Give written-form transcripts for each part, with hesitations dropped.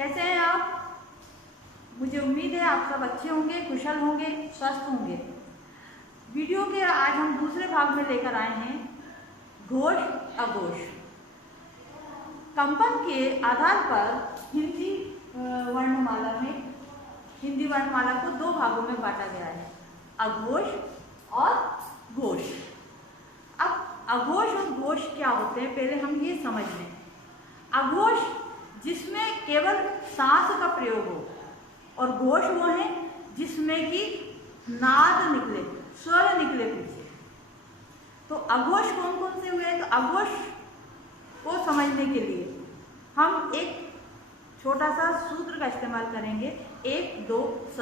कैसे हैं आप? मुझे उम्मीद है आप सब अच्छे होंगे, कुशल होंगे, स्वस्थ होंगे। वीडियो के आज हम दूसरे भाग में लेकर आए हैं घोष अघोष। कंपन के आधार पर हिंदी वर्णमाला को दो भागों में बांटा गया है, अघोष और घोष। अब अघोष और घोष क्या होते हैं पहले हम ये समझ लें। अघोष जिसमें केवल सांस का प्रयोग हो और घोष वो है जिसमें कि नाद निकले, स्वर निकले पीछे। तो अघोष कौन कौन से हुए? तो अघोष को समझने के लिए हम एक छोटा सा सूत्र का इस्तेमाल करेंगे, 1 2 स।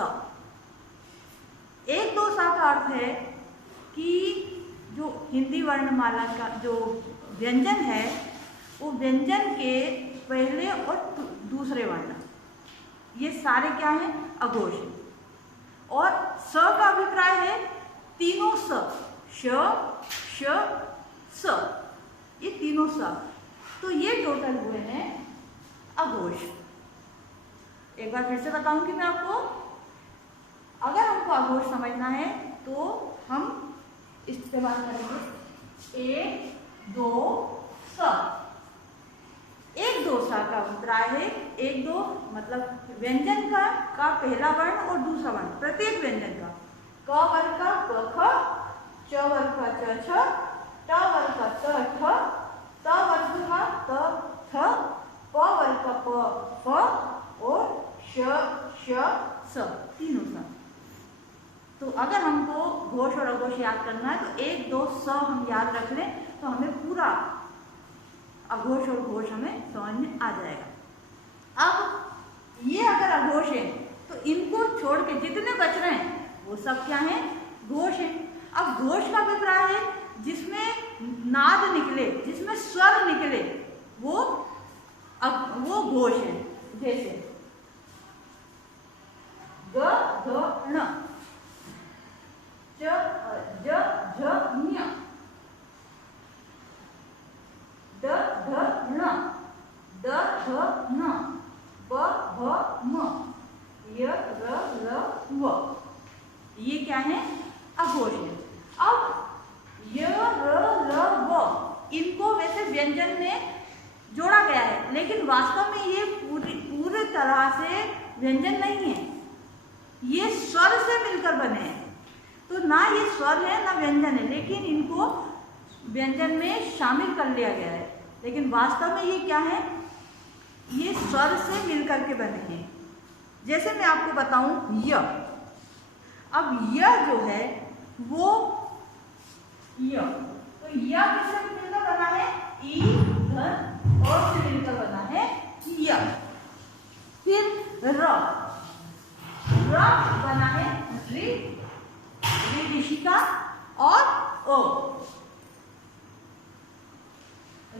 1 2 स का अर्थ है कि जो हिंदी वर्णमाला का जो व्यंजन है वो व्यंजन के पहले और दूसरे वर्ण ये सारे क्या हैं? अघोष है। और स का अभिप्राय है तीनों स, श श स, ये तीनों स। तो ये टोटल हुए हैं अघोष। एक बार फिर से बताऊंगी मैं आपको। अगर हमको अघोष समझना है तो हम इस्तेमाल करेंगे 1 2 स। 1 2 स का अभिप्राय है 1 2 मतलब व्यंजन का पहला वर्ण और दूसरा वर्ण, प्रत्येक व्यंजन का। क वर्ग का क ख, च वर्ग का च छ, ट वर्ग का त ठ, त वर्ग का त थ, प वर्ग का प फ और श श स, तीनों स। तो अगर हमको घोष और अघोष याद करना है तो 1 2 स हम याद रख लें तो हमें पूरा अघोष और घोष हमें समझ में आ जाएगा। अब ये अगर अघोष है तो इनको छोड़ के जितने बच रहे हैं वो सब क्या है? घोष है। अब घोष का अभिप्राय है जिसमें नाद निकले, जिसमें स्वर निकले, वो घोष है। जैसे ग ध ण, च ज झ ञ, द ध ण, द ध न, ब भ म, य र ल व, ये क्या है? अघोष है। अब य र ल व इनको वैसे व्यंजन में जोड़ा गया है लेकिन वास्तव में ये पूरी तरह से व्यंजन नहीं है, ये स्वर से मिलकर बने हैं। तो ना ये स्वर है ना व्यंजन है, लेकिन इनको व्यंजन में शामिल कर लिया गया है, लेकिन वास्तव में ये क्या है? ये स्वर से मिलकर के बने हैं। जैसे मैं आपको बताऊं य। अब य जो है वो य, तो य किससे मिलकर बना है? ई धन और से मिलकर बना है य। फिर र बना है ऋ ऋषिका और ओ,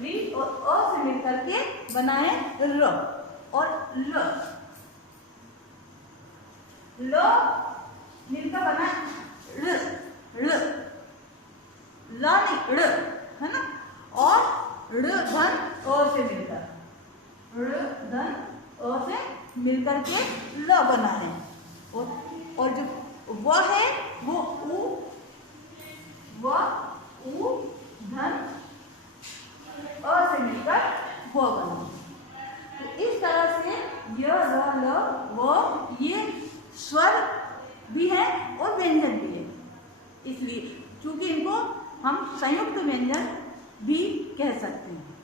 ऋ और अ से मिलकर के बना है र। और ल मिलकर बना है ऋ ल नहीं ऋ, है ना। और ऋ धन अ से मिलकर, ऋ धन अ से मिलकर के ल बना है। और जो व है वो व उ धन अ से मिलकर व बना। तो इस तरह से य र ल व ये स्वर भी है और व्यंजन भी है, इसलिए चूंकि इनको हम संयुक्त व्यंजन भी कह सकते हैं,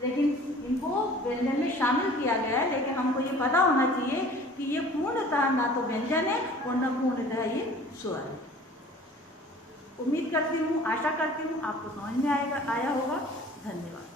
लेकिन इनको व्यंजन में शामिल किया गया है। लेकिन हमको ये पता होना चाहिए कि ये पूर्णतः ना तो व्यंजन है और न पूर्णतः ये स्वर है। उम्मीद करती हूँ, आशा करती हूँ आपको समझ में आया होगा। धन्यवाद।